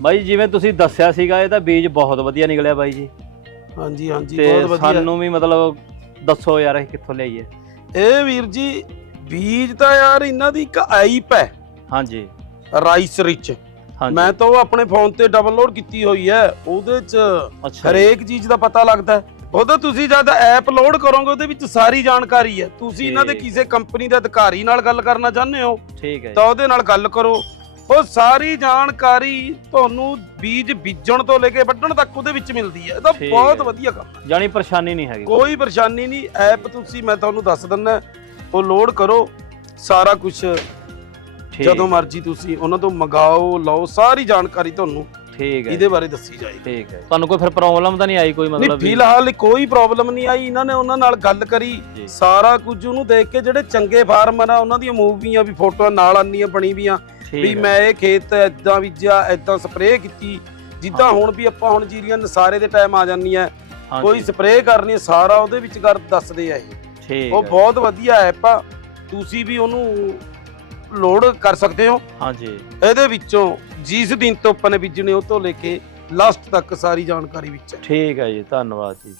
ਬਾਈ ਜਿਵੇਂ ਤੁਸੀਂ ਦੱਸਿਆ ਸੀਗਾ ਇਹ ਤਾਂ ਬੀਜ ਬਹੁਤ ਵਧੀਆ ਨਿਕਲਿਆ ਬਾਈ ਜੀ। ਹਾਂਜੀ ਹਾਂਜੀ ਤੇ ਬਹੁਤ ਵਧੀਆ। ਸਾਨੂੰ ਵੀ ਮਤਲਬ ਦੱਸੋ ਯਾਰ ਇਹ ਕਿੱਥੋਂ ਲਿਆਈਏ? ਇਹ ਵੀਰ ਜੀ ਬੀਜ ਤਾਂ ਯਾਰ ਇਹਨਾਂ ਦੀ ਇੱਕ ਆਈਪ ਹੈ। ਹਾਂਜੀ। Rice rich. ਮੈਂ ਤਾਂ ਉਹ ਆਪਣੇ ਫੋਨ ਤੇ ਡਾਊਨਲੋਡ ਕੀਤੀ ਹੋਈ ਹੈ। ਉਹਦੇ 'ਚ ਹਰੇਕ ਚੀਜ਼ ਦਾ ਪਤਾ ਲੱਗਦਾ ਹੈ। ਉਹਦਾ ਤੁਸੀਂ ਜਦ ਐਪ ਲੋਡ ਕਰੋਗੇ ਉਹਦੇ ਵਿੱਚ ਸਾਰੀ ਜਾਣਕਾਰੀ ਹੈ। ਤੁਸੀਂ ਇਹਨਾਂ ਦੇ। ਕਿਸੇ ਕੰਪਨੀ ਦੇ ਅਧਿਕਾਰੀ ਨਾਲ ਗੱਲ ਕਰਨਾ ਚਾਹੁੰਦੇ ਹੋ ਠੀਕ ਹੈ ਤਾਂ ਉਹਦੇ ਨਾਲ ਗੱਲ ਕਰੋ। ਉਹ ਸਾਰੀ ਜਾਣਕਾਰੀ ਤੁਹਾਨੂੰ ਬੀਜ ਬੀਜਣ ਤੋਂ ਲੈ ਕੇ ਵੱਢਣ ਤੱਕ ਉਹਦੇ ਵਿੱਚ ਮਿਲਦੀ ਹੈ ਇਹ ਤਾਂ ਠੀਕ ਬਹੁਤ ਹੈ। ਵਧੀਆ ਕੰਮ ਹੈ। ਜਾਣੀ ਪਰੇਸ਼ਾਨੀ ਨਹੀਂ ਹੈਗੀ ਕੋਈ ਪਰੇਸ਼ਾਨੀ ਨਹੀਂ ਐਪ ਤੁਸੀਂ ਮੈਂ ਤੁਹਾਨੂੰ ਦੱਸ ਦਿੰਦਾ ਉਹ ਲੋਡ ਕਰੋ ਸਾਰਾ ਕੁਝ ਠੀਕ ਜਦੋਂ ਮਰਜ਼ੀ ਤੁਸੀਂ ਉਹਨਾਂ ਤੋਂ ਮੰਗਾਓ ਲਓ ਸਾਰੀ ਜਾਣਕਾਰੀ ਤੁਹਾਨੂੰ ਠੀਕ ਹੈ ਇਹਦੇ ਬਾਰੇ ਦੱਸੀ ਜਾਏਗੀ ਠੀਕ ਹੈ ਤੁਹਾਨੂੰ ਕੋਈ ਫਿਰ ਪ੍ਰੋਬਲਮ ਤਾਂ ਨਹੀਂ ਆਈ ਕੋਈ ਨਹੀਂ ਮਤਲਬ ਵੀ? ਫਿਲਹਾਲ ਕੋਈ ਪ੍ਰੋਬਲਮ ਨਹੀਂ ਆਈ ਇਹਨਾਂ ਨੇ ਉਹਨਾਂ ਨਾਲ ਗੱਲ ਕਰੀ। ਸਾਰਾ ਕੁਝ ਉਹਨੂੰ ਦੇਖ ਕੇ ਜਿਹੜੇ ਚੰਗੇ ਫਾਰਮਰ ਆ ਉਹਨਾਂ ਦੀਆਂ ਮੂਵੀਆਂ ਵੀ ਫੋਟੋਆਂ ਨਾਲ ਆਨੀਆਂ ਬਣੀ ਵੀਆਂ ਵੀ ਹੈ, ਮੈਂ ਇਹ ਖੇਤ ਐਦਾਂ ਬੀਜਿਆ ਐਦਾਂ ਸਪਰੇਅ ਕੀਤੀ ਜਿੱਦਾਂ ਹਾਂ। ਹੁਣ ਵੀ ਆਪਾਂ ਹੁਣ ਜੀਰੀਆਂ ਨਸਾਰੇ ਦੇ ਟਾਈਮ ਆ ਜਾਂਦੀਆਂ ਹਾਂਜੀ, ਕੋਈ ਸਪਰੇਅ ਕਰਨੀ ਹੈ, ਸਾਰਾ ਉਹਦੇ ਵਿੱਚ ਕਰ ਦੱਸਦੇ ਆ ਇਹ। ਠੀਕ ਉਹ ਹੈ, ਬਹੁਤ ਵਧੀਆ ਐਪ ਆ ਤੁਸੀਂ ਵੀ ਉਹਨੂੰ ਲੋਡ ਕਰ ਸਕਦੇ ਹੋ। ਹਾਂਜੀ। ਇਹਦੇ ਵਿੱਚੋਂ ਜਿਸ ਦਿਨ ਤੋਂ ਆਪਾਂ ਨੇ ਬੀਜਣੇ ਉਹ ਤੋਂ ਲੈ ਕੇ ਲਾਸਟ ਤੱਕ ਸਾਰੀ ਜਾਣਕਾਰੀ ਵਿੱਚ ਹੈ। ਠੀਕ ਹੈ ਜੀ ਧੰਨਵਾਦ ਜੀ।